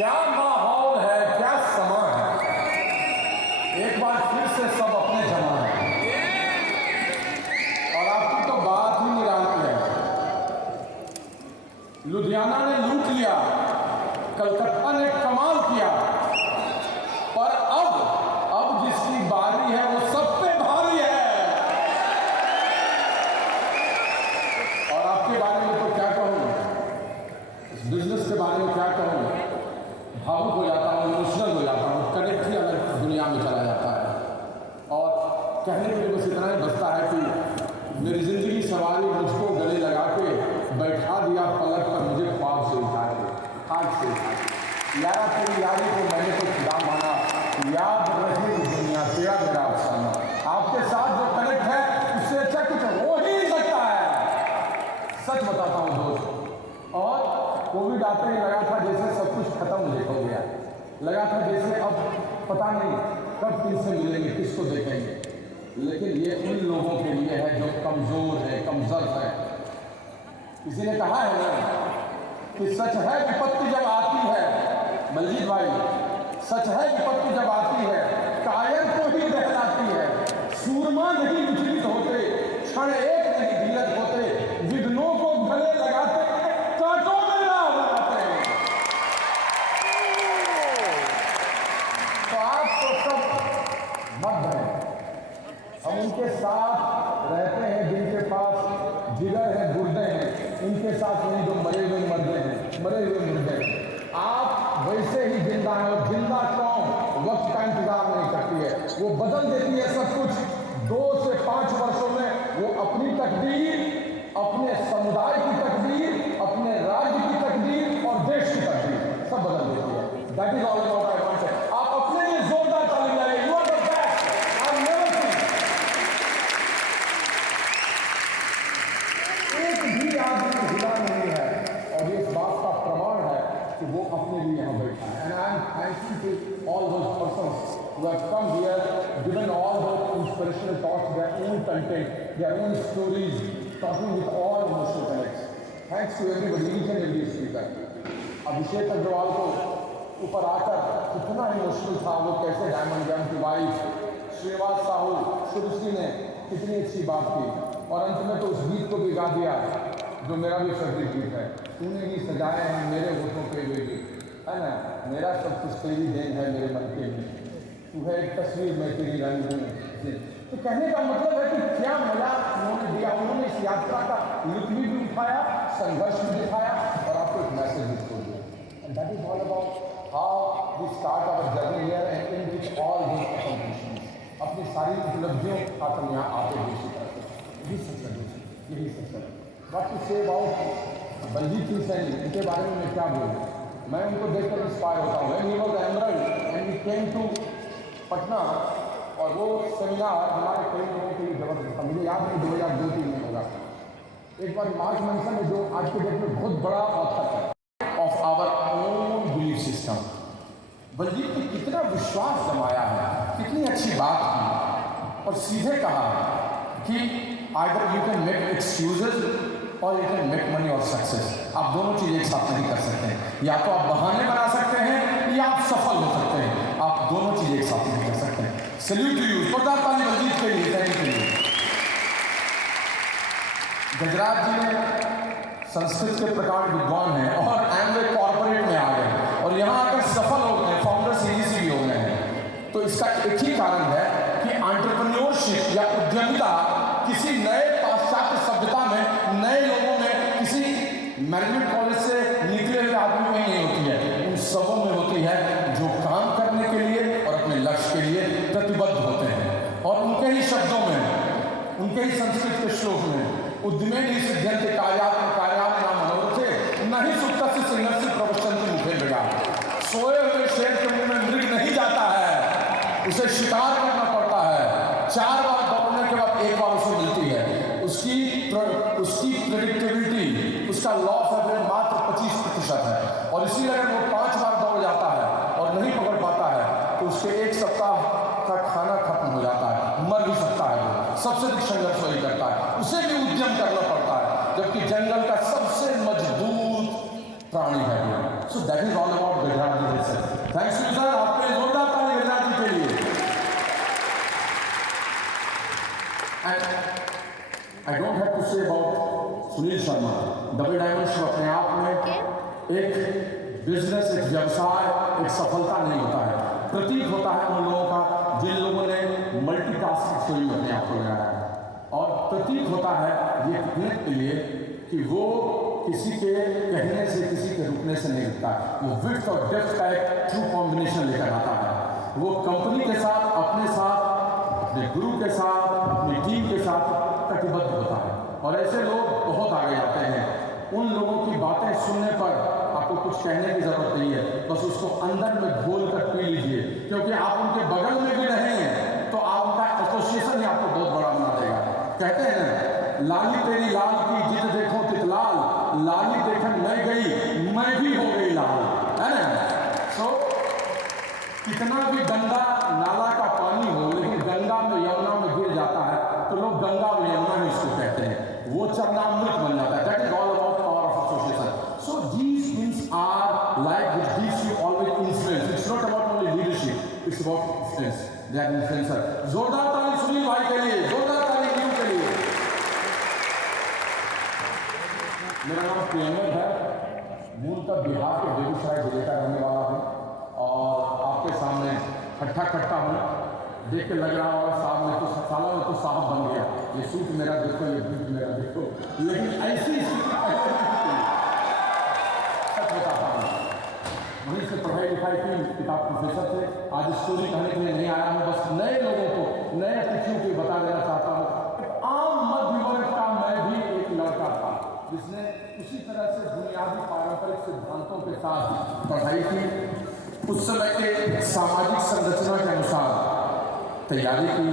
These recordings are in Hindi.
क्या माहौल है, क्या समा है। एक बार फिर से सब अपने जमा है और आपकी तो बात ही निराली है। लुधियाना ने लूट लिया, कलकत्ता ने कमाल किया, पर अब जिसकी बारी है वो सब पे भारी है। और आपके बारे में तो क्या कहूँ, इस बिजनेस के बारे में क्या कहूँ, भावुक हो जाता हूँ, इमोशनल हो जाता हूँ, कनेक्ट ही अलग दुनिया में चला जाता है। और कहने के लिए बस इतना ही बचता है कि मेरी ज़िंदगी सवारी मुझको गले लगा के बैठा दिया पलक पर मुझे ख्वाब से उठा के, हाथ से उठा के। यारा तेरी यारी को मैंने तो खुदा माना, याद रहे दुनिया तेरा मेरा अफसाना। आपके साथ जो कनेक्ट है उससे अच्छा कुछ हो ही नहीं सकता है, सच बताता हूँ दोस्त। और कोविड आते ही लगा था जैसे सब कुछ खत्म हो गया, लगा था जैसे अब पता नहीं कब किससे मिलेंगे, किसको देखेंगे। लेकिन ये उन लोगों के लिए है जो कमज़ोर है, कमज़ोर है। किसी ने कहा है ना कि सच है विपत्ति जब आती है, बलजीत भाई, सच है विपत्ति जब आती है कायर को ही दहलाती है। सूरमा नहीं विचलित होते, क्षण एक नहीं धीरज होते, विघ्नों को गले लगाते, कांटों में राह बनाते हैं। तो आप तो सब मत हैं, हम उनके साथ रहते हैं जिनके पास जिगर है, गुर्दे हैं, इनके साथ नहीं जो मरे हुए मुर्दे हैं, मरे हुए मुर्दे हैं। आप वैसे ही जिंदा हैं और जिंदा कौम वक्त का इंतजार नहीं करती है, वो बदल देती है सब कुछ। 2 से 5 वर्षों में वो अपनी तकदीर, अपने समुदाय की तकदीर, अपने राज्य की तकदीर और देश की तकदीर सब बदल देती है। That is all about I want say. आप अपने लिए जोरदार ताली बजाइए। You are the best I have never seen. एक भी आदमी हिला नहीं है और ये इस बात का प्रमाण है कि वो अपने लिए यहाँ बैठा है। And I am thankful to all those persons who have come here, given all those inspirational talks, their own content, their own stories, talking with all emotional connects. Thanks to everybody, each and every speaker. अभिषेक अग्रवाल को ऊपर आकर कितना इमोशनल था, वो कैसे डायमंड गैम की वाइफ श्रीनिवास साहू शुरुश्री ने कितनी अच्छी बात की। और अंत में तो उस गीत को भी गा दिया जो मेरा भी फेवरेट गीत है, तूने ही सजाए हैं मेरे होठों पे वे गीत, है ना। मेरा सब कुछ तेरी देन है मेरे मन के लिए, तू है एक तस्वीर में तेरी रंग हूँ। तो कहने का मतलब है कि क्या मजा उन्होंने दिया। उन्होंने इस यात्रा का लुत्फ भी उठाया, संघर्ष भी दिखाया और आपको एक मैसेज भी छोड़ दिया। And that is all about how we start our journey here and end with all these accomplishments. अपनी सारी उपलब्धियों का हम यहाँ आते हुए इसी तरह से यही सक्सेस है, यही सक्सेस है। बात to say about Baljeet Singh Saini, इनके बारे में मैं क्या बोलूँ। मैं उनको देखकर इंस्पायर होता हूँ। He was emerald and we came to Patna और वो सेमिनार हमारे कई लोगों के लिए जबरदस्त था। मुझे याद नहीं 2002-3 में होगा। एक बार मार्क मैनसन है जो आज के डेट में बहुत बड़ा ऑथर है of our own belief system. Baljeet ने कितना विश्वास जमाया है, कितनी अच्छी बात की और सीधे कहा कि either you can make excuses और यू कैन मेक मनी और सक्सेस। आप दोनों चीज़ एक साथ नहीं कर सकते। या तो आप बहाने बना सकते हैं या आप सफल हो सकते हैं, आप दोनों चीज़ एक साथ नहीं कर सकते हैं। सैल्यूट टू यू, जोरदार ताली बलजीत के लिए, थैंक यू। गजराज जी ने संस्कृत के प्रकांड विद्वान हैं और एमवे कॉर्पोरेट में आ गए और यहाँ आकर सफल हो गए, फाउंडर सीरीज भी हो गए हैं। तो इसका एक ही कारण है कि एंटरप्रेन्योरशिप या उद्यमिता किसी नए पाश्चात्य सभ्यता में, नए लोगों में, किसी मैनेजमेंट कॉलेज से निकले हुए आदमी में नहीं होती है, उन सबों में होती है जो काम करने के लिए और अपने लक्ष्य के लिए प्रतिबद्ध होते हैं। और उनके ही शब्दों में, उनके ही संस्कृत के श्लोक में, उद्यमे नहीं सिद्ध्यन्ते कार्याणि न मनोरथे न हि सुप्तस्य सिंहस्य प्रविशन्ति मुखे मृगाः। सोए हुए शेर के मुंह में मृग नहीं जाता है, उसे शिकार करना पड़ता है। 4 बार दौड़ने के बाद 1 बार उसे मिलती है। उसकी प्रेडिक्टेबिलिटी, उसका लॉस ऑफ रेट मात्र 25% है। और इसी अगर वो 5 बार दौड़ जाता है और नहीं पकड़ पाता है तो उसके 1 सप्ताह का खाना खत्म हो जाता है, मर भी सकता है। वो सबसे अधिक संघर्ष वही करता है, उसे भी उद्यम करना पड़ता है। जबकि जंगल का सबसे मजबूत प्राणी है वो। So that is all about Gajraj ji sir. Thanks you sir, आपके जोरदार ताली गजराज जी के लिए। I don't have to say about Sunil Sharma. Double diamond show अपने आप में एक बिजनेस, एक व्यवसाय, एक सफलता नहीं होता है, प्रतीक होता है उन लोगों का जिन लोगों ने मल्टीटास्किंग स्टोरी में अपने आप को लगाया है, और प्रतीक होता है ये कहने के लिए कि वो किसी के कहने से, किसी के रुकने से नहीं रुकता है। वो विड्थ और डेप्थ का एक ट्रू कॉम्बिनेशन लेकर आता है। वो कंपनी के साथ, अपने साथ, अपने गुरु के साथ, अपनी टीम के साथ कटिबद्ध होता है, और ऐसे लोग बहुत आगे जाते हैं। उन लोगों की बातें सुनने पर आपको कुछ कहने की जरूरत नहीं है, बस उसको अंदर में घोल कर पी लीजिए, क्योंकि आप उनके बगल में भी रहेंगे तो आपका एसोसिएशन ही आपको बहुत बड़ा बना देगा। कहते हैं ना, लाली तेरी लाल की जिद देखो तितलाल, लाली देखन मैं गई मैं भी हो गई लाल, है ना। सो कितना भी गंदा नाला का पानी हो, लेकिन गंगा में यमुना में गिर जाता है तो लोग गंगा और यमुना ही इसको कहते हैं, वो चरणामृत बन जाता है। That is all about power of association. So these things are like which gives you always influence. It's not about only leadership, it's about influence. They are influencer. जोरदार ताली सुनील भाई के लिए, जोरदार ताली न्यू के लिए। मेरा नाम प्रियंकर है, मूलतः बिहार के बेगूसराय जिले का रहने वाला हूँ, और आपके सामने खट्टा खट्टा हूँ। देख के लग रहा होगा साहब में तो सालों में तो साहब बन गया, ये सूट मेरा देखो, ये बूट मेरा देखो, लेकिन ऐसी सच बताता हूँ। वहीं से पढ़ाई लिखाई की, किताब प्रोफेसर थे। आज स्टोरी कहने के लिए नहीं आया हूँ, बस नए लोगों को, नए अतिथियों को बता देना चाहता हूँ। आम मध्य वर्ग का मैं भी एक लड़का था जिसने उसी तरह से बुनियादी पारंपरिक सिद्धांतों के साथ पढ़ाई की। उस समय के सामाजिक संरचना के अनुसार तैयारी की,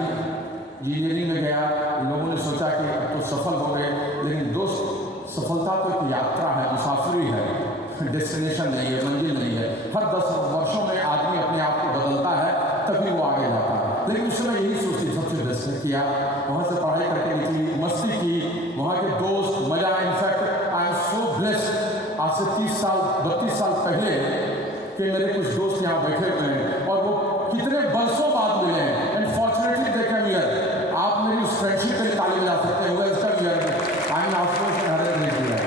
इंजीनियरिंग में गया। लोगों ने सोचा कि अब तो सफल हो गए, लेकिन दोस्त सफलता तो एक यात्रा है, मुसाफिरी है, डेस्टिनेशन नहीं है, मंजिल नहीं है। हर 10 वर्षों में आदमी अपने आप को बदलता है, तभी वो आगे जाता है। लेकिन उस समय यही सोची, सबसे बेस्ट किया, वहाँ से पढ़ाई करके निकली, मस्ती की, वहाँ के दोस्त, मजा। In fact I am so blessed, आज से 30 साल 32 साल पहले कि मेरे कुछ दोस्त यहाँ बैठे हुए हैं, और वो कितने बरसों बाद मिले हैं। And fortunately they came here. आप मेरी उस फ्रेंडशिप पे ताली बजा सकते हैं। Welcome here. I am also here नहीं किया,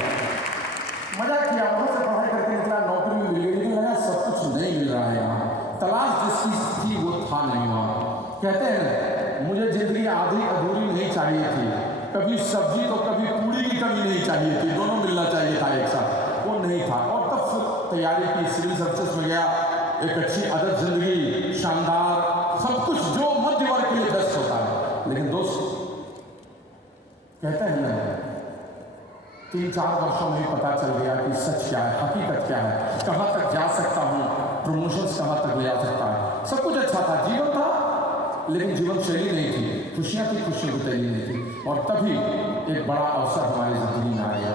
मजा किया, वहाँ से पढ़ाई करके निकला, नौकरी भी मिल गई, लेकिन लगा सब कुछ नहीं मिल रहा है यहाँ। तलाश जिसकी थी वो था नहीं वहाँ। कहते हैं मुझे जिंदगी आधी अधूरी नहीं चाहिए थी, कभी सब्जी तो कभी पूड़ी की कमी नहीं चाहिए थी, दोनों मिलना चाहिए था एक साथ, वो नहीं था। और तब फिर तैयारी की, सिविल सर्विसेज में गया, एक अच्छी आदत जिंदगी, शानदार सब कुछ जो मध्य वर्ग के लिए बेस्ट होता है। लेकिन दोस्त कहते हैं ना, 3-4 वर्षों में ही पता चल गया कि सच क्या है, हकीकत क्या है, कहाँ तक जा सकता हूँ, प्रमोशंस कहाँ तक ले जा सकता है। सब कुछ अच्छा था, जीवन था, लेकिन जीवन शैली नहीं थी, खुशियाँ थी, खुशियों की तैयारी नहीं थी। और तभी एक बड़ा अवसर हमारी जिंदगी में आ गया,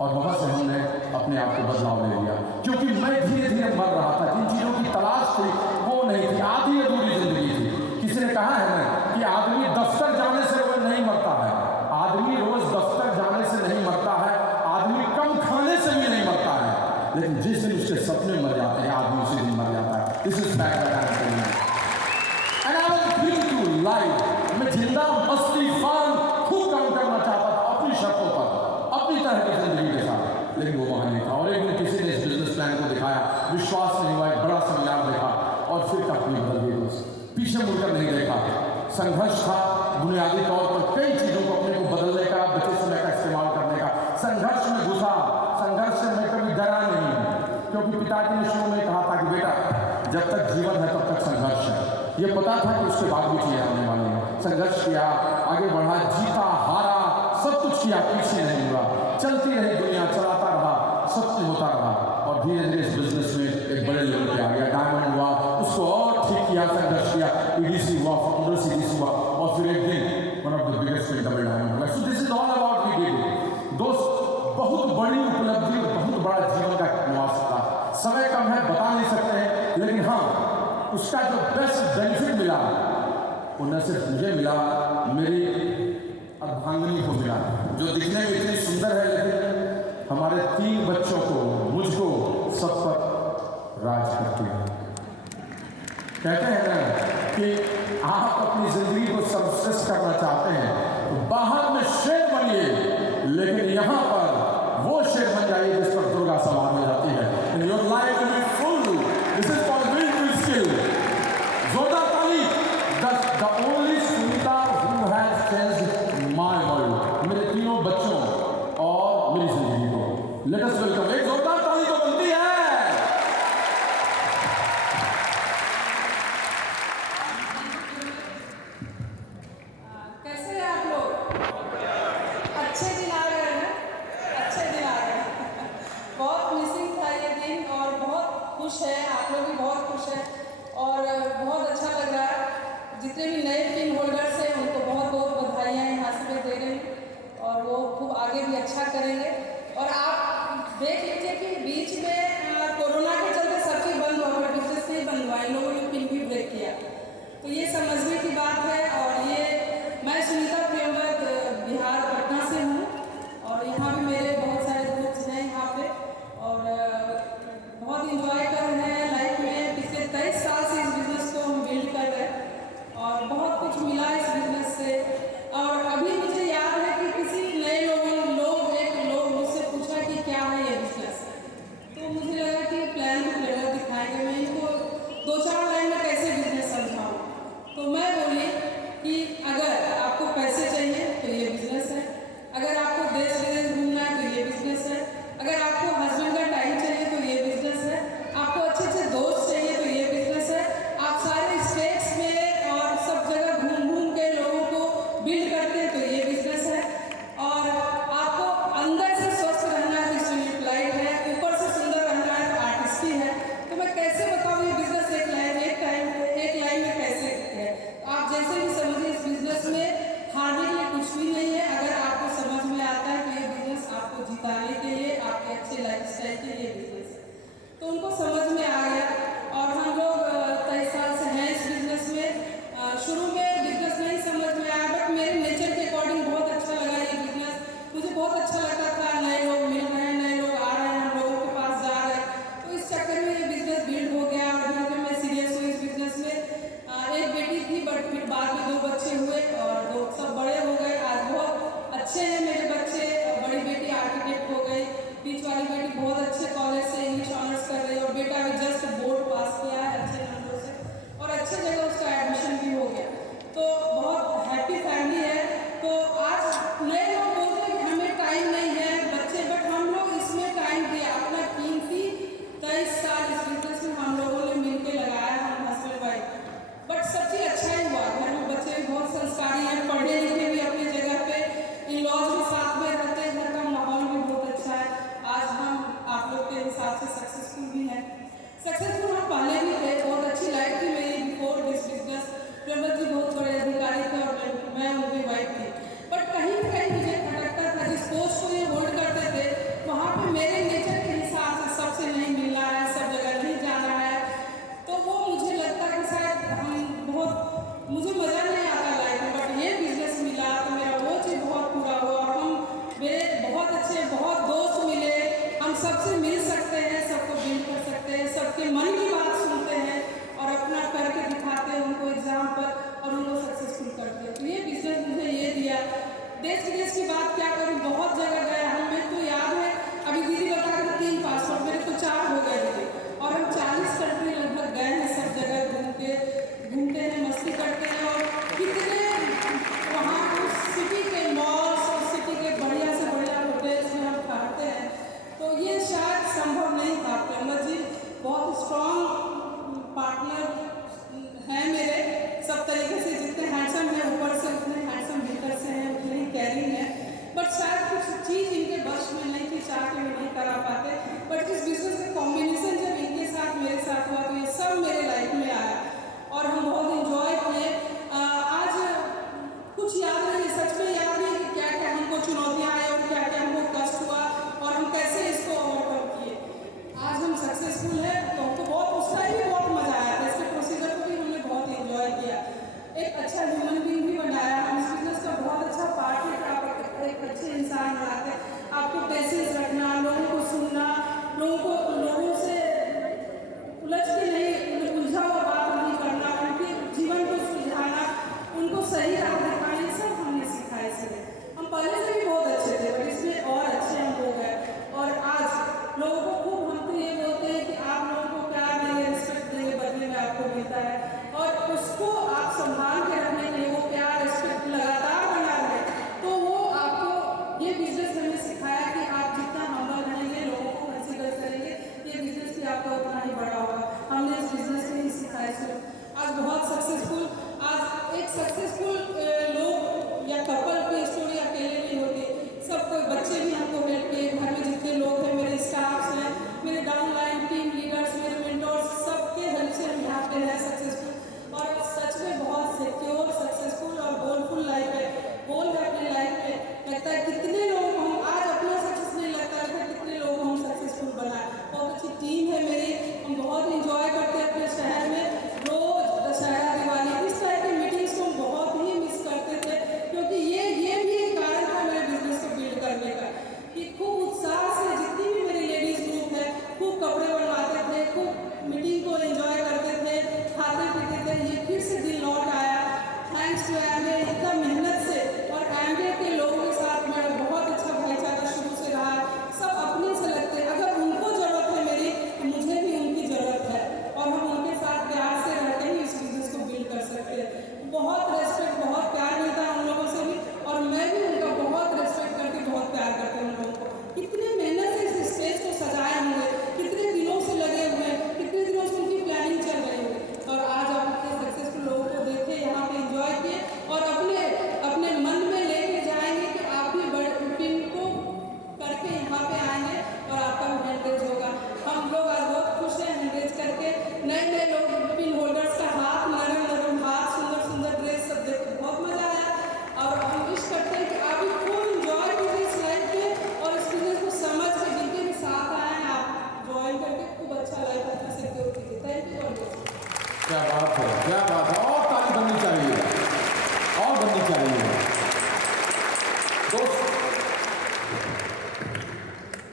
और वहाँ से हमने अपने आप को बदलाव ले लिया, क्योंकि मैं धीरे धीरे मर रहा था। जिन चीज़ों की तलाश थी वो नहीं थी, आधी अधूरी जिंदगी थी। किसी ने कहा है ना कि आदमी दफ्तर जाने से रोज नहीं मरता है, आदमी रोज दफ्तर जाने से नहीं मरता है, आदमी कम खाने से भी नहीं मरता है, लेकिन जिस दिन उसके सपने मर जाते हैं आदमी उसी दिन मर जाता है। This is fact and I was feeling to life. मैं जिंदा मस्ती फन खूब काम करना चाहता था अपनी शर्तों पर, अपनी तरह की जिंदगी के साथ, लेकिन वो वहाँ नहीं था। और एक दिन किसी ने इस बिजनेस प्लान को दिखाया, विश्वास नहीं हुआ, एक बड़ा सेमिनार देखा, और फिर कंपनी बदल गई। दोस्त पीछे मुड़कर नहीं देखा, संघर्ष था बुनियादी तौर पर, कई चीज़ों को अपने को बदलने का, बचे समय का इस्तेमाल करने का। संघर्ष में घुसा, संघर्ष से मैं कभी डरा नहीं, क्योंकि पिताजी ने शुरू में कहा था कि बेटा जब तक जीवन है तब तक संघर्ष है। ये पता था कि उसके बाद भी चीज़ें आने वाली हैं। संघर्ष किया, आगे बढ़ा, जीता हारा सब कुछ किया, पीछे नहीं हुआ, चलती रही दुनिया, चलाता रहा, सत्य होता रहा, और धीरे धीरे इस बिजनेस में एक बड़े लेवल पे आ गया। डायमंड हुआ, उसको और ठीक किया, संघर्ष किया, ईडीसी हुआ, फाउंडर सीडीसी हुआ, और फिर एक दिन one of the biggest double diamond हुआ। So this is all about we did. दोस्त बहुत बड़ी उपलब्धि, बहुत बड़ा जीवन का निवास था। समय कम है, बता नहीं सकते हैं, लेकिन हाँ उसका जो बेस्ट बेनिफिट मिला वो न सिर्फ मुझे मिला, मेरी अर्धांगिनी को मिला, जो दिखने में इतनी सुंदर है, लेकिन हमारे 3 बच्चों को, मुझको राज करती है। कहते हैं ना कि आप अपनी जिंदगी को सर्वश्रेष्ठ करना चाहते हैं तो बाहर में शेर बनिए, लेकिन यहाँ पर वो शेर बन जाइए जिस पर दुर्गा सवार हो जाती है। And your life will be full. This is for military skill. जोरदार ताली। The only Sunita who has changed my world. मेरे तीनों बच्चों और मेरी जिंदगी को। Let us welcome। एक जोरदार ताली तो बनती है। कैसे हैं आप लोग? अच्छे दिन आ रहे हैं, अच्छे दिन आ रहे हैं। बहुत मिसिंग था ये दिन और बहुत खुश है, आप लोग भी बहुत खुश हैं और बहुत अच्छा लग रहा है। जितने भी नए पिन होल्डर्स हैं उनको बहुत बहुत बधाइयाँ यहाँ से मैं दे रही हूँ और वो खूब आगे भी अच्छा करेंगे। और आप देख लीजिए कि बीच में कोरोना के चलते सब चीज़ बंद हुआ, बिजनेस नहीं बंद हुआ, इन लोगों ने पिन भी ब्रेक किया, तो ये समझने की बात है। और ये मैं सुनीता प्रियंवत बिहार पटना से हूँ और यहाँ भी मेरे बहुत सारे ग्रुप्स हैं यहाँ पे और बहुत इंजॉय कर रहे हैं लाइफ में। पिछले 23 साल से इस बिज़नेस को हम बिल्ड कर रहे हैं और बहुत कुछ मिला इस बिज़नेस से। और अभी मुझे याद है कि किसी नए लोग मुझसे पूछा कि क्या है ये बिज़नेस, तो मुझे लगा कि प्लान टू प्लेयर दिखाएंगे, मैं इनको 2-4 लाइन में कैसे बिज़नेस समझाऊँ। तो मैं बोली कि अगर आपको पैसे चाहिए तो ये बिज़नेस है, अगर आपको देश विदेश घूमना है तो ये बिज़नेस है, अगर आपको हस्बैंड का टाइम चाहिए तो ये बिज़नेस है, आपको अच्छे अच्छे दोस्त चाहिए तो ये बिज़नेस है, आप सारे स्टेट्स में और सब जगह घूम घूम के लोगों को बिल्ड करते हैं तो ये बिज़नेस है, और आपको अंदर से स्वस्थ रहना है तो स्टूडेंट लाइफ है, ऊपर से सुंदर रहना है तो आर्टिस्टी है। तो मैं कैसे बताऊँ ये बिज़नेस एक लाइन में कैसे है। आप जैसे भी समझिए इस बिज़नेस में हारने के लिए कुछ भी नहीं है। अगर आपको समझ में आता है कि ये बिज़नेस आपको जिताने के लिए, आपके अच्छे लाइफस्टाइल के लिए बिज़नेस है, तो उनको समझ में आ गया। और हम लोग 23 साल से हैं इस बिज़नेस में। शुरू में बिज़नेस नहीं समझ में आया, बट मेरे नेचर के अकॉर्डिंग बहुत अच्छा लगा ये बिज़नेस। मुझे बहुत अच्छा लगता था, नए लोग मिल रहे हैं, नए लोग आ रहे हैं, हम लोगों के पास जा रहे हैं, तो इस चक्कर में ये बिज़नेस बिल्ड हो गया और धीरे धीरे मैं सीरियस हुई इस बिज़नेस में। एक बेटी थी बट फिर बाद में 2 बच्चे हुए और 2 सब बड़े हो गए। आज बहुत अच्छे हैं मेरे बच्चे। बड़ी बेटी आर्किटेक्ट हो गई, बीच वाली बेटी बहुत अच्छे कॉलेज से इंग्लिश ऑनर्स कर रही है और बेटा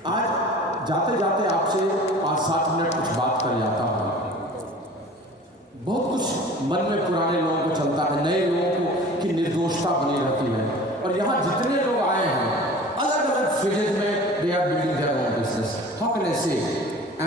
आज जाते जाते आपसे 5-7 मिनट कुछ बात कर जाता हूँ। बहुत कुछ मन में पुराने लोगों को चलता है, नए लोगों को की निर्दोषता बनी रहती है। और यहाँ जितने लोग आए हैं अलग अलग फेजेज में they are building their own business. How can I say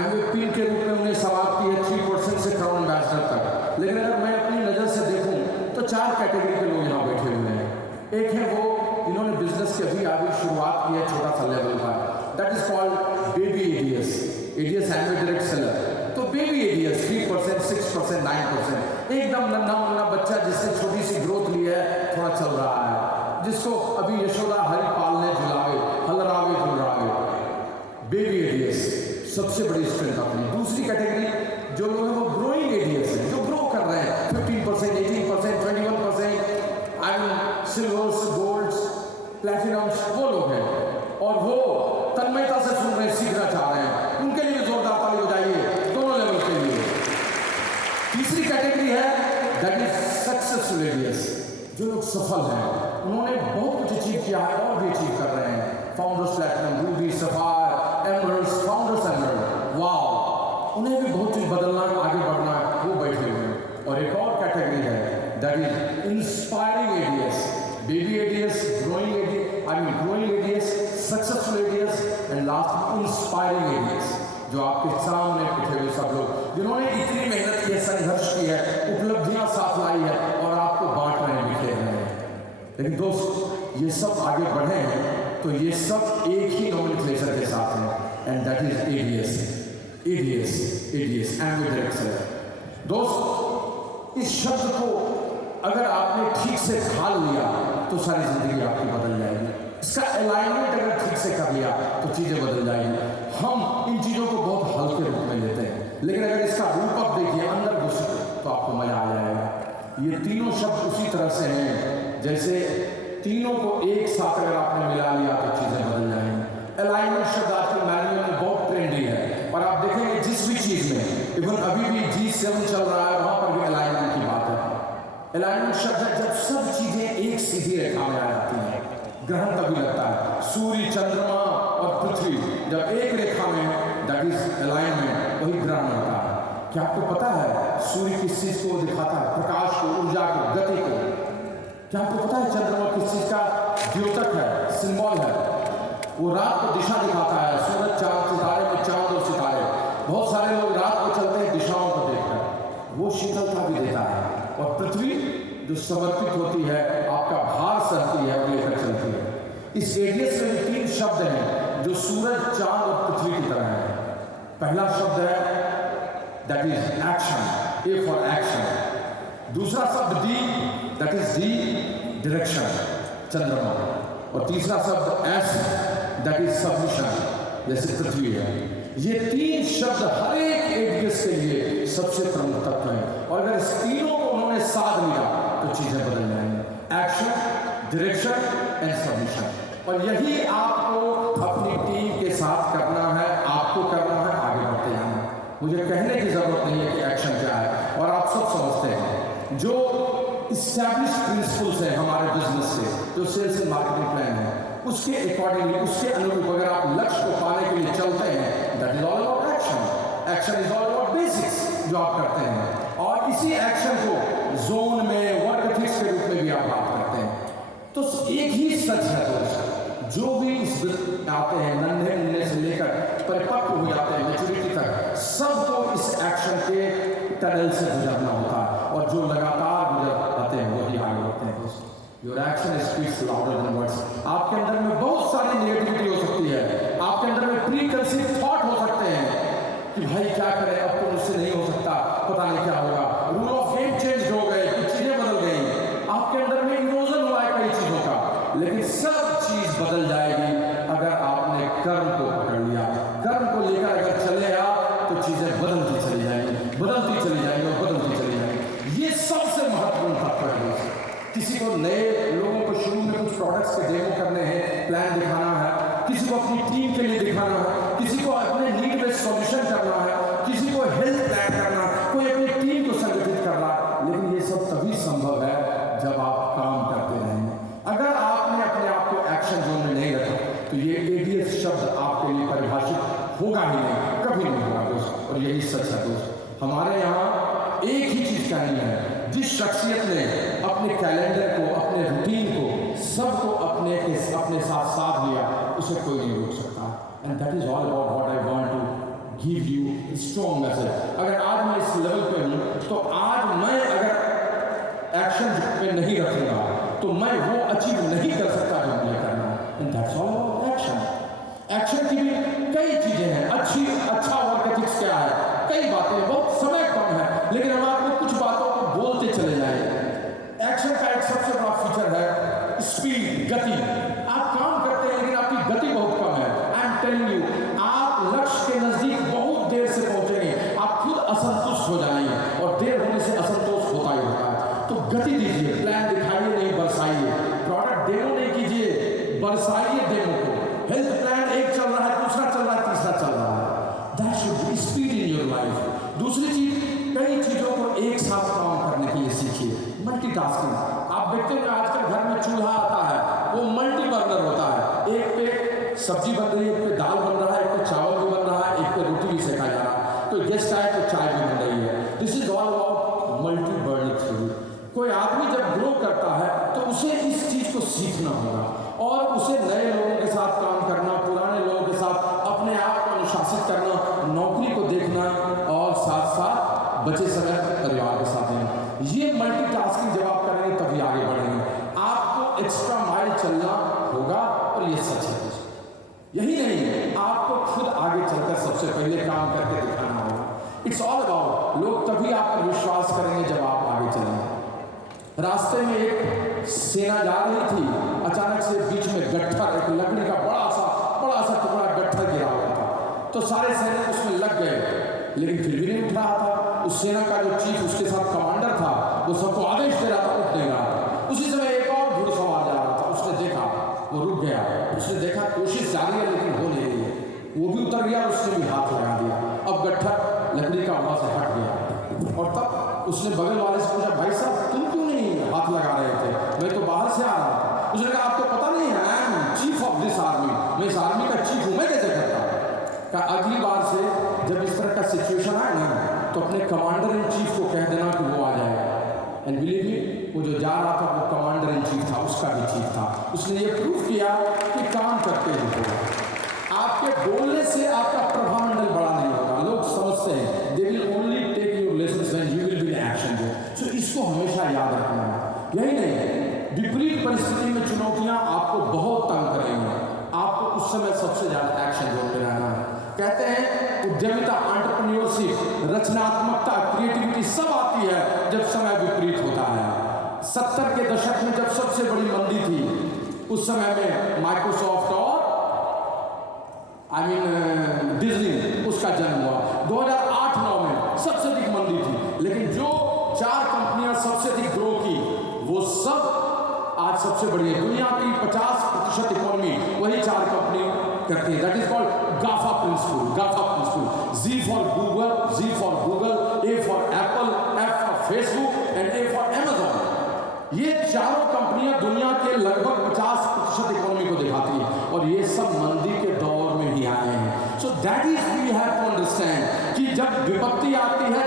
MVP के रूप में उन्हें समाप्त की है 3% से क्राउन एम्बेसडर तक। लेकिन अगर मैं अपनी नज़र से देखूं तो 4 कैटेगरी के लोग यहाँ बैठे हुए हैं। एक है वो जिन्होंने बिजनेस की अभी शुरुआत की है छोटा सा लेवल का, that is called baby ADS and direct seller. तो बेबी एडीएस 3%, 6%, 9%, एकदम नन्हा मुन्ना बच्चा जिससे छोटी सी ग्रोथ ली है, थोड़ा चल रहा है, जिसको अभी यशोदा हरि पालने झुलावे हलरावे झुलरावे। बेबी एडीएस सबसे बड़ी स्ट्रेंथ अपनी। दूसरी कैटेगरी जो लोग हैं वो ग्रोइंग एडीएस है, जो ग्रो कर रहे हैं 15%, 18%, 21%, आई मीन सिल्वर्स, गोल्ड्स, प्लैटिनम्स, वो लोग हैं और वो तन्मयता से सुन रहे हैं, सीखना चाह रहे हैं। उनके लिए जोरदार ताली बजाइए दोनों लेवल के लिए। तीसरी कैटेगरी है दैट इज सक्सेसफुल एडीएस, जो लोग सफल हैं, उन्होंने बहुत कुछ अचीव किया है और भी अचीव कर रहे हैं। Founders platinum, Ruby, sapphire, emeralds, founders emerald, wow, उन्हें भी बहुत चीज बदलना है, आगे बढ़ना है, वो बैठे हुए हैं। और एक और कैटेगरी है that is inspiring ADS, baby ADS, growing ADS, successful ADS and last inspiring ADS, जो आपके सामने बैठे हुए सब लोग जिन्होंने इतनी मेहनत की है, संघर्ष की है, उपलब्धियां साथ लाई है और आपको बांट रहे हैं, बिखेर रहे हैं। लेकिन दोस्त ये सब आगे बढ़े हैं तो ये सब एक ही नोमेनक्लेचर के साथ है and that is ADS and direct seller. दोस्त इस शब्द को अगर आपने ठीक से ढाल लिया तो सारी जिंदगी आपकी बदल जाएगी। इसका अलाइनमेंट अगर ठीक से कर लिया तो चीजें बदल जाएंगी। हम इन चीजों को बहुत हल्के रूप में लेते हैं, लेकिन अगर इसका रूप आप देखिए, अंदर घुसे तो आपको मजा आ जाएगा। ये तीनों शब्द उसी तरह से हैं जैसे तीनों को एक साथ अगर आपने मिला लिया तो चीजें बदल जाएंगी। अलाइनमेंट शब्द आजकल मैनुअल में बहुत ट्रेंडी है और आप देखेंगे जिस भी चीज में, इवन अभी भी G7 चल रहा है, वहां पर भी अलाइनमेंट की बात है। अलाइनमेंट शब्द है जब सब चीजें एक सीधी रेखा में आ जाती हैं। ग्रहण तभी लगता है, सूर्य, चंद्रमा और पृथ्वी जब एक रेखा में, दैट इज अलाइनमेंट, वही ग्रहण होता है। क्या आपको पता है सूर्य किस चीज को दिखाता है? प्रकाश को, ऊर्जा को, गति को। क्या आपको पता है चंद्रमा किस चीज का द्योतक है, सिंबल है? वो रात को दिशा दिखाता है, सूरज, चांद, सितारे में चांद और सितारे। बहुत सारे लोग रात को चलते हैं दिशाओं को देखकर, वो शीतलता भी देता है। और पृथ्वी जो समर्पित होती है, आपका भार सहती है और लेकर चलती है। इस एडीएस में भी 3 शब्द हैं जो सूरज, चांद और पृथ्वी की तरह है। पहला शब्द है that is action, A for action. दूसरा शब्द D, that is D, direction, चंद्रमा। और तीसरा शब्द एस, दैट इज सबमिशन, जैसे पृथ्वी है। ये 3 शब्द हर एक एडीएस के लिए सबसे प्रमुख तत्व हैं और अगर इस तीनों को उन्होंने साध लिया तो चीजें बदल जाएंगी। Action, direction and submission. और यही आपको अपनी टीम के साथ करना है, आपको करना है, आगे बढ़ते जाना। मुझे कहने की जरूरत नहीं है कि एक्शन क्या है, और आप सब समझते हैं। जो इस्टेब्लिश प्रिंसिपल्स हैं हमारे बिजनेस से, जो सेल्स एंड मार्केटिंग प्लान है, उसके अकॉर्डिंगली, उसके अनुरूप अगर आप लक्ष्य को पाने के लिए चलते हैं, that is all about action. Action is all about basics जो आप करते हैं, और इसी एक्शन को जोन में, वर्क एथिक्स के रूप में भी आप बात करते हैं। तो एक ही सच है दोस्त, जो भी इस में आते हैं, नन्हे मुन्ने से लेकर परिपक्व हो जाते हैं मैच्योरिटी तक, सबको इस एक्शन के टनल से गुजरना होता है, और जो लगातार गुजर आते हैं वही आगे बढ़ते हैं दोस्त। Your action speaks louder than words. आपके अंदर में बहुत सारी नेगेटिविटी हो सकती है, आपके अंदर में प्री कंसीव थॉट हो सकते हैं कि भाई क्या करें, अब तो मुझसे नहीं हो सकता, पता नहीं क्या होगा, रूल ऑफ गेम चेंज हो गए, कुछ चीजें बदल गई, आपके अंदर में इरोजन हुआ है कई चीजों का। लेकिन सब चीज बदल जाएगी अगर आपने कर्म को पकड़ लिया। कर्म को लेकर अगर चले आप तो चीजें बदलती चली जाएंगी, बदलती चली जाएंगी और बदलती चली जाएंगी। ये सबसे महत्वपूर्ण तत्व है दोस्त। किसी को नए लोगों को शुरू में कुछ प्रोडक्ट्स के डेमो करने हैं, प्लान दिखाना है, किसी को अपनी टीम के लिए दिखाना है, किसी को अपने नीड बेस्ड सॉल्यूशन करना है, किसी को हेल्थ प्लान करना, कोई अपनी टीम को संगठित करना। लेकिन ये सब तभी संभव है जब आप काम करते रहेंगे। अगर आपने अपने आप को एक्शन जोन में नहीं रखा तो ये एडीएस शब्द शब्द आपके लिए परिभाषित होगा ही नहीं, कभी नहीं होगा दोस्त। और यही सच है दोस्त। हमारे यहाँ एक ही चीज कहनी है, जिस शख्सियत ने अपने कैलेंडर को, अपने रूटीन को, सबको अपने साथ साथ लिया, उसे कोई नहीं रोक सकता। And that is all about what I want to give you strong message. अगर आज मैं इस लेवल पे हूँ, तो आज मैं अगर एक्शन पे नहीं रखूंगा तो मैं वो अचीव नहीं कर सकता जो मुझे करना है। And that's all about action. Action की भी कई चीजें हैं। अच्छा वर्क एथिक्स क्या है? कई बातें, बहुत समय कम है, लेकिन हम आपको कुछ बातों को बोलते चले जाएंगे। एक्शन का एक सबसे बड़ा फीचर है स्पीड, गति। आप काम करते हैं लेकिन आपकी गति बहुत कम है। आई एम टेलिंग यू, आप लक्ष्य के नजदीक बहुत देर से पहुंचेंगे, आप खुद असंतुष्ट हो जाएंगे, और देर होने से असंतोष होता ही होता है। तो गति दीजिए, प्लान दिखाइए नहीं बरसाइए, प्रोडक्ट डेमो नहीं कीजिए, बरसाइए डेमो को। हेल्थ प्लान एक चल रहा है, दूसरा चल रहा है, तीसरा चल रहा है। That should be speed in your life. दूसरी चीज, कई चीजों को एक साथ काम करने के लिए सीखिए। मल्टीटास्किंग। आप देखते हैं आजकल घर में चूल्हा आता है, वो मल्टी बर्नर होता है। एक पे सब्जी बन रही है, एक पे दाल बन रहा है, एक पे चावल भी बन रहा है, एक पे रोटी भी सेका जा रहा है, तो गेस्ट आए तो चाय भी बन रही है। This is all about multi burner theory. कोई आदमी जब ग्रो करता है तो उसे इस चीज को सीखना होगा, और उसे नए लोगों के साथ काम करना, पुराने लोगों के साथ अपने आप को अनुशासित करना, नौकरी को देखना, और साथ साथ बचे समय परिवार के साथ देना। ये मल्टीटास्किंग जब आप करेंगे तभी आगे बढ़ेंगे। आपको एक्स्ट्रा माइल चलना होगा, और ये सच है। यही नहीं, आपको खुद आगे चलकर सबसे पहले काम करके दिखाना होगा। इट्स ऑल अबाउट, लोग तभी आप पर विश्वास करेंगे जब आप आगे चलेंगे। रास्ते में एक सेना जा रही थी, अचानक से बीच में गट्ठर, एक लकड़ी का बड़ा सा टुकड़ा गट्ठर गिरा हुआ था, तो सारे सैनिक उसमें लग गए, लेकिन फिर भी नहीं उठ रहा था। उस सेना का जो चीफ, उसके साथ कमांडर था, वो सबको आदेश दे रहा था, उठ नहीं रहा था। उसी समय एक और घुड़सवार जा रहा था, उसने देखा, वो रुक गया, उसने देखा कोशिश जारी है लेकिन हो नहीं रही है, वो भी उतर गया, उसने भी हाथ लगा दिया। अब गट्ठर लकड़ी का वहां से हट गया, और तब उसने बगल वाले से पूछा, भाई साहब तुम क्यों नहीं हाथ लगा रहे थे? मैं तो बाहर से आ रहा था। उसने कहा, आपको पता नहीं है, I am chief of this army, मैं इस आर्मी का चीफ हूं, मैं कैसे करता? कहा अगली बार से जब इस तरह का सिचुएशन आए ना, तो अपने कमांडर इन चीफ को कह देना कि वो आ जाएगा। एंड बिलीव मी, वो जो जा रहा था वो कमांडर इन चीफ था, उसका भी चीफ था। उसने ये प्रूफ किया कि काम करते ही आपके बोलने से आपका प्रभामंडल बड़ा नहीं होगा। लोग समझते हैं, they will only take your lessons when you will be in action. So इसको हमेशा याद रखना है। यही नहीं, विपरीत परिस्थिति में चुनौतियां आपको बहुत तंग करेंगी, आपको उस समय सबसे ज्यादा एक्शन जोन में रहना है। कहते हैं उद्यमिता, एंटरप्रेन्योरशिप, रचनात्मकता, क्रिएटिविटी सब आती है जब समय विपरीत होता है। 70 के दशक में जब सबसे बड़ी मंदी थी, उस समय में माइक्रोसॉफ्ट और डिज्नी, उसका जन्म हुआ। 2008-9 में सबसे अधिक मंदी थी, लेकिन जो 4 कंपनियां सबसे अधिक ग्रो की, वो सब आज सबसे बड़ी है। दुनिया की 50% इकोनॉमी वही 4 कंपनी करती है। That is called GAFA principle. GAFA principle, G for Google, A for Apple, F for Facebook and A for Amazon. ये चारों कंपनियां दुनिया के लगभग 50% इकोनॉमी को दिखाती हैं, और ये सब मंदी के दौर में ही आए हैं। So that is we have to understand कि जब विपत्ति आती है,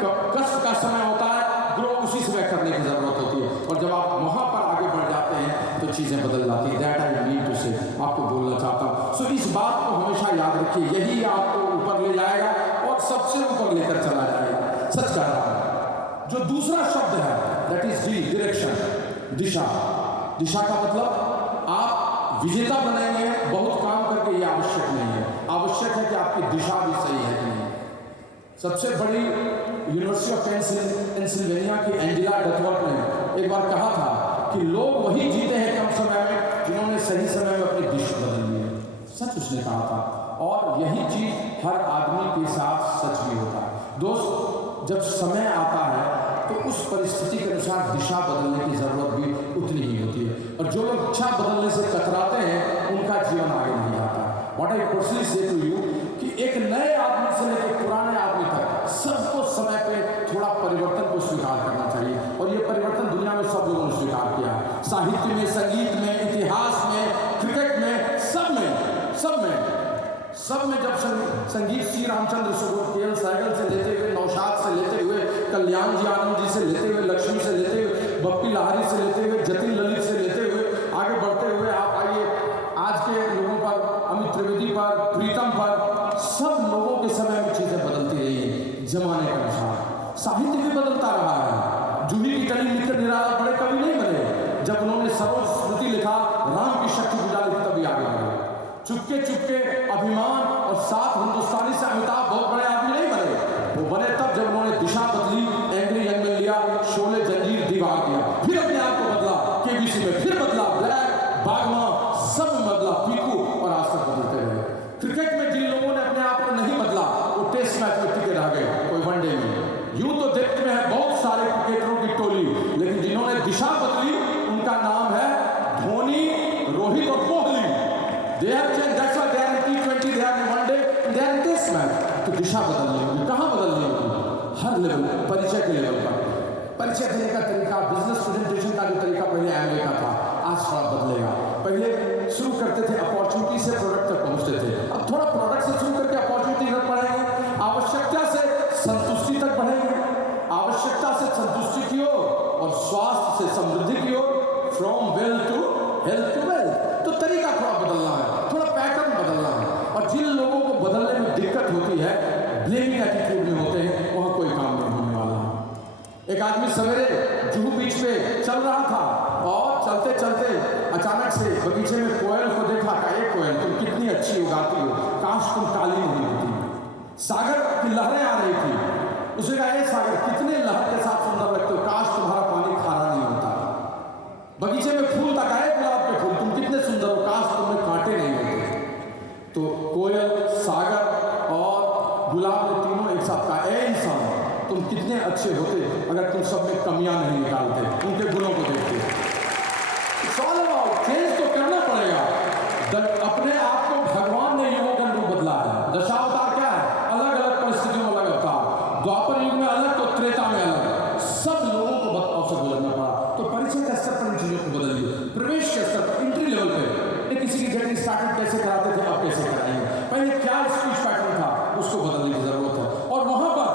जब कष्ट का समय होता है, ग्रो उसी समय करने की जरूरत होती है, और जब आप वहां पर आगे बढ़ जाते हैं तो चीजें बदल जाती हैं। दैट आई मीन टू से, आपको बोलना चाहता हूं। सो इस बात को हमेशा याद रखिए, यही आपको ऊपर ले जाएगा और सबसे ऊपर लेकर चला जाएगा। सच कह रहा हूं। जो दूसरा शब्द है, दैट इज डी, डायरेक्शन, दिशा। दिशा का मतलब आप विजेता बनेंगे बहुत काम करके, ये आवश्यक नहीं है। आवश्यक है कि आपकी दिशा भी सही है कि नहीं। सबसे बड़ी यूनिवर्सिटी ऑफ पेंसिल्वेनिया की एंजेला डकवर्थ ने एक बार कहा था कि लोग वही जीते हैं कम समय में जिन्होंने सही समय में अपनी दिशा बदल ली है। सच उसने कहा था, और यही चीज हर आदमी के साथ सच भी होता है। दोस्त, जब समय आता है तो उस परिस्थिति के अनुसार दिशा बदलने की जरूरत भी उतनी ही होती है, और जो लोग दिशा बदलने से कतराते हैं उनका जीवन आगे नहीं जाता। व्हाट आई पर्सनली से टू यू कि एक नए आदमी से लेकर पुराने आदमी तक सबको समय पे थोड़ा परिवर्तन को स्वीकार करना चाहिए, और ये परिवर्तन दुनिया में सब लोगों ने स्वीकार किया है। साहित्य में, संगीत में, इतिहास में, क्रिकेट में, सब में सब में जब संगीत श्री रामचंद्र सुगुर केएल सहगल से लेते हुए, नौशाद से लेते हुए, कल्याण जी आनंद जी से लेते हुए, लक्ष्मी से लेते हुए, बप्पी लाहरी से लेते हुए, जतिन ललित से लेते हुए आगे बढ़ते हुए आप आइए आज के लोगों पर, अमित त्रिवेदी पर, प्रीतम पर, सब लोगों के समय में चीजें बदलती रही हैं जमाने के अनुसार। साहित्य भी बदलता रहा है। जूही की कली लिखकर निराला बड़े कवि नहीं बने। जब उन्होंने सरोज स्मृति लिखा, राम की शक्ति पूजा लिखी, तभी आगे बढ़े। चुपके चुपके अभिमान और साथ हिंदुस्तानी से अमिताभ बहुत बड़े आदमी नहीं बने। वो बने तब जब उन्होंने दिशा बदली, एंग्री यंग में लिया, शोले जंजीर दीवार दिया, फिर अपने आप को बदला, केबीसी में फिर बदला, ब्लैक बागमा सब में बदला, पीकू, और आज तक बदलते रहे। क्रिकेट में जिन लोगों ने अपने आप को नहीं बदला वो टेस्ट मैच में टिके रह गए, कोई वनडे में। यूं तो देखते हैं बहुत सारे क्रिकेटरों की टोली, लेकिन जिन्होंने दिशा बदली उनका नाम है धोनी, रोहित और Kohli. They have changed. That's why they are in T20, they are in one day, they are in test match. तो दिशा बदलनी होगी। कहाँ बदलनी होगी? हर लेवल, परिचय के लेवल पर। परिचय देने का तरीका, बिजनेस प्रेजेंटेशन का जो तरीका पहले एमवे का था, आज थोड़ा बदलेगा। पहले शुरू करते थे अपॉर्चुनिटी से प्रोडक्ट तक पहुँचते थे, अब थोड़ा प्रोडक्ट से शुरू करके अपॉर्चुनिटी तक बढ़ेंगे, आवश्यकता से संतुष्टि तक बढ़ेंगे, आवश्यकता से संतुष्टि की ओर और स्वास्थ्य से समृद्धि की ओर, from well to health to wealth. तो तरीका थोड़ा बदलना है, थोड़ा पैटर्न बदलना है। और जिन लोगों को बदलने में दिक्कत होती है, ब्लेमिंग एटीट्यूड में होते हैं, वहाँ कोई काम नहीं होने वाला। एक आदमी सवेरे जुहू बीच पे चल रहा था और चलते चलते अचानक से बगीचे में कोयल को देखा। कहा, एक कोयल तुम कितनी अच्छी उगाती हो, काश तुम काली नहीं होती। सागर की लहरें आ रही थी, उसने कहा, ए सागर कितने लहर के साथ सुंदर लगते हो, काश तुम्हारा पानी खारा नहीं होता। बगीचे में फूल तक आए, गुलाब के फूल, तुम कितने सुंदर हो, काश तुम्हें कांटे नहीं होते। तो कोयल, सागर और गुलाब ने तीनों एक साथ कहा, ए इंसान तुम कितने अच्छे होते अगर तुम सब में कमियां नहीं निकालते, उनके गुणों को देखते। चेंज तो करना पड़ेगा। अपने आप को भगवान ने युगों का रूप बदला है। दशावतार क्या है? अलग अलग परिस्थितियों में अलग अवतार। द्वापर युग में अलग तो त्रेता में अलग। सब लोगों को बदलाव से गुजरना पड़ा। तो परिचय के स्तर पर इन चीजों को बदलिए। प्रवेश के स्तर पर, एंट्री लेवल पे किसी की गेटिंग स्टार्टेड कैसे कराते थे, अब कैसे कराएंगे, पहले क्या स्पीच पैटर्न था, उसको बदलने की जरूरत है। और वहां पर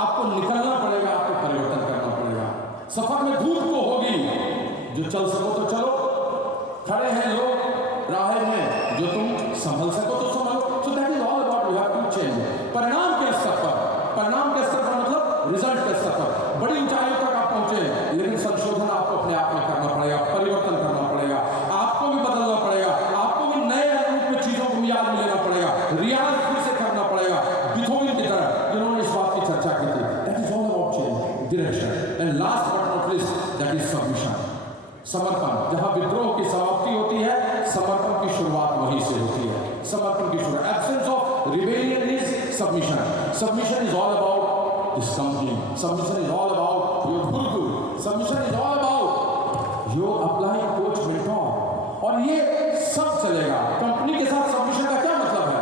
आपको निकलना पड़ेगा, आपको परिवर्तन करना पड़ेगा। सफर में धूप तो होगी, जो चल सको तो चलो, खड़े हैं लोग राह में, जो तुम संभल सको तो संभलो। So that is all about we have to change. परिणाम के स्तर पर, परिणाम के स्तर पर मतलब रिजल्ट के स्तर पर बड़ी ऊंचाइयों तक आप पहुंचे, लेकिन संशोधन आपको अपने आप में करना पड़ेगा, परिवर्तन करना पड़ेगा, आपको भी बदलना पड़ेगा, आपको भी नए रूप में चीजों को याद में लेना पड़ेगा, रियाज फिर से करना पड़ेगा, बिथोवन की तरह जिन्होंने इस बात की चर्चा की थी। That is all about change, direction. And last but not least, that is submission, समर्पण। जहां विद्रोह की समाप्ति होती है, समर्पण की शुरुआत वहीं से होती है। समर्पण की शुरुआत, absence of rebellion is submission. Submission is all about this company. Submission is all about your guru. Submission is all about your applying coach mentor. और ये सब चलेगा। कंपनी के साथ सबमिशन का क्या मतलब है?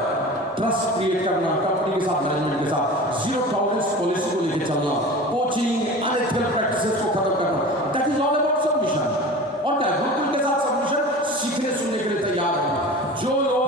ट्रस्ट क्रिएट करना, कंपनी के साथ, मैनेजमेंट के साथ, जीरो टॉलरेंस पॉलिसी को लेकर चलना, कोचिंग, अनएथिकल प्रैक्टिसेस को खत्म करना, that is all about submission. और क्या गुरुकुल के साथ सबमिशन, सीखने सुनने के लिए तैयार है। जो लोग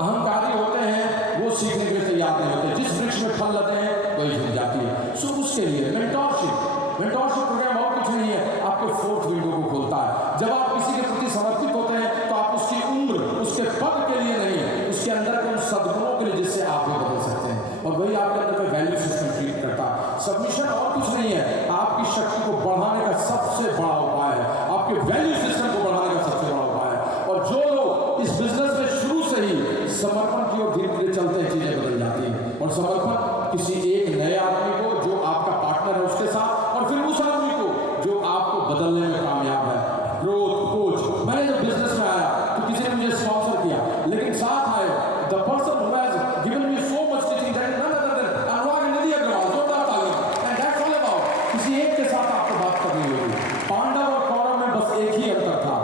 अहंकारी होते हैं वो सीखने के लिए तैयार नहीं होते। जिस वृक्ष में फल लगते हैं वही झुक जाती है। सो उसके लिए मेंटोरशिप, मेंटोरशिप प्रोग्राम और कुछ नहीं है, आपके फोर्थ विंडो को खोलता है। जब आप किसी के प्रति समर्पित होते हैं तो आप उसकी उम्र, उसके पद के लिए नहीं, उसके अंदर के उन सद्गुणों के लिए जिससे आप भी बदल सकते हैं, और वही आपके अंदर में वैल्यू सिस्टम क्रिएट करता है। सबमिशन और कुछ नहीं है, आपकी शक्ति को बढ़ाने का सबसे बड़ा उपाय है, आपके वैल्यू सिस्टम को बढ़ाने का सबसे बड़ा उपाय है। और जो लोग इस बिजनेस में शुरू से ही समर्पण की ओर धीरे धीरे चलते हैं, चीजें बदल जाती हैं। और समर्पण किसी एक नए आदमी को जो आपका पार्टनर है उसके साथ, और फिर उस आदमी को जो आपको बदलने में कामयाब है। ग्रोथ कोच, मैंने जब बिजनेस में आया तो किसी ने मुझे स्पॉन्सर किया, लेकिन साथ आए the person who has given me so much teaching, that is none other than Anurag नदी अग्रवाल। जोरदार तालियां। एंड दैट्स ऑल अबाउट किसी एक के साथ आपको बात करनी होगी। पांडव और कौरव में बस एक ही अंतर था,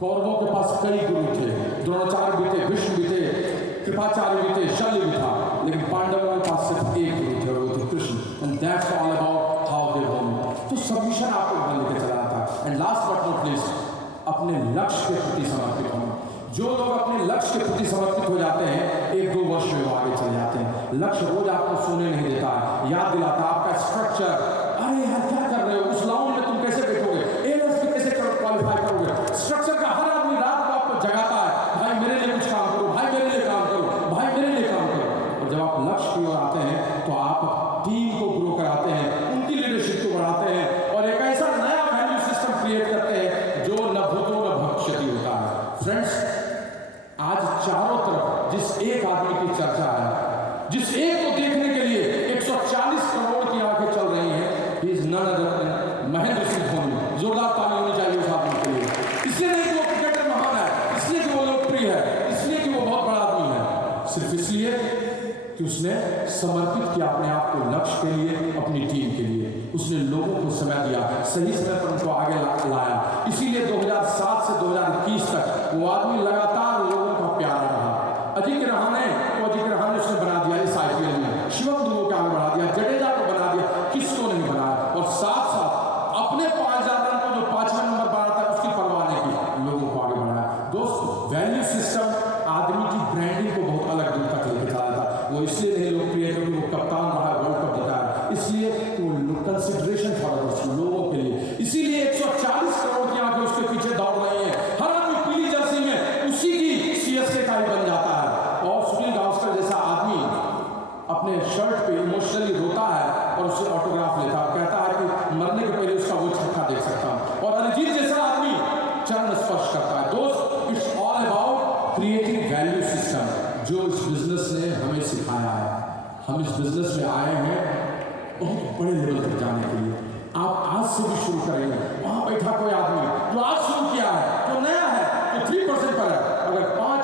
कौरवों के पास कई गुरु थे, द्रोणाचार्य भी थे, भीष्म भी थे, कृपाचार्य भी थे, शल्य भी था, लेकिन पांडवों के पास सिर्फ एक गुरु थे, वो थे Krishna. And that's all about how they one. तो सबमिशन आपको बदल लेके चला था। And last but not least, अपने लक्ष्य के प्रति समर्पित होना। जो लोग अपने लक्ष्य के प्रति समर्पित हो जाते हैं, एक लक्ष्य रोज आपको सोने नहीं देता है, याद दिलाता आपका स्ट्रक्चर। अरे यार क्या कर रहे हो, उस लाउंज में तुम कैसे बैठोगे, एएलएस में कैसे क्वालिफाई करोगे। स्ट्रक्चर का हर आदमी रात को आपको जगाता है, भाई मेरे लिए कुछ काम करो, भाई मेरे लिए काम करो, भाई मेरे लिए काम करो। और जब आप लक्ष्य की ओर आते हैं तो आप टीम को ग्रो कराते हैं, उनकी लीडरशिप को बढ़ाते हैं और एक ऐसा नया वैल्यू सिस्टम क्रिएट करते हैं जो न भूतो न भविष्यति होता है। फ्रेंड्स, आज चारों तरफ जिस एक आदमी की चर्चा है, जिस एक को देखने के लिए 140 करोड़ की आंखें चल रही हैं, he is none other than Mahendra Singh Dhoni. जोरदार ताली होनी चाहिए उस आदमी के लिए। इसलिए नहीं कि वो क्रिकेटर महान है, इसलिए कि वो लोकप्रिय है, इसलिए कि वो बहुत बड़ा आदमी है, सिर्फ इसलिए कि उसने समर्पित किया अपने आप को लक्ष्य के लिए, अपनी टीम के लिए। उसने लोगों को समय दिया, सही समय पर उनको आगे लाया। इसीलिए 2007 से 2021 तक वो आदमी लगातार लोगों का प्यारा रहा। अजिंक्य रहाणे को उसने बना दिया इस आईपीएल में, शिवम दुबे को आगे बढ़ा दिया, जडेजा को बना दिया, किसको नहीं बनाया। और साथ साथ अपने 5000 रन को जो 5वें नंबर बनाता है उसकी परवाह नहीं की, लोगों को आगे बढ़ाया। दोस्त, वैल्यू सिस्टम आदमी की ब्रांडिंग को बहुत अलग दूर तक लेके चला था। वो इसलिए नहीं लोकप्रिय क्योंकि वो कप्तान रहा है, वर्ल्ड कप जीता है, इसलिए कि वो कंसिडरेशन फॉर अदर्स, लोगों के लिए। इसीलिए 140 करोड़ की आंखें उसके पीछे दौड़ रही है। हर आदमी पीली जर्सी में उसी की सीएसके का ही बन जाता है। और सुनील गावस्कर जैसा आदमी अपने शर्ट पे इमोशनली रोता है और उससे ऑटोग्राफ लेता है, कहता है कि मरने के पहले उसका वो छक्का देख सकता हूं। और अरिजीत जैसा आदमी चरण स्पर्श करता है। दोस्त, it's all about creating value system, जो इस बिजनेस ने हमें सिखाया है। हम इस बिजनेस में आए हैं बहुत बड़े लेवल तक जाने के लिए। आप आज से भी शुरू करेंगे। वहां बैठा कोई आदमी जो आज शुरू किया है, जो नया है, जो 3% पर है, अगर 5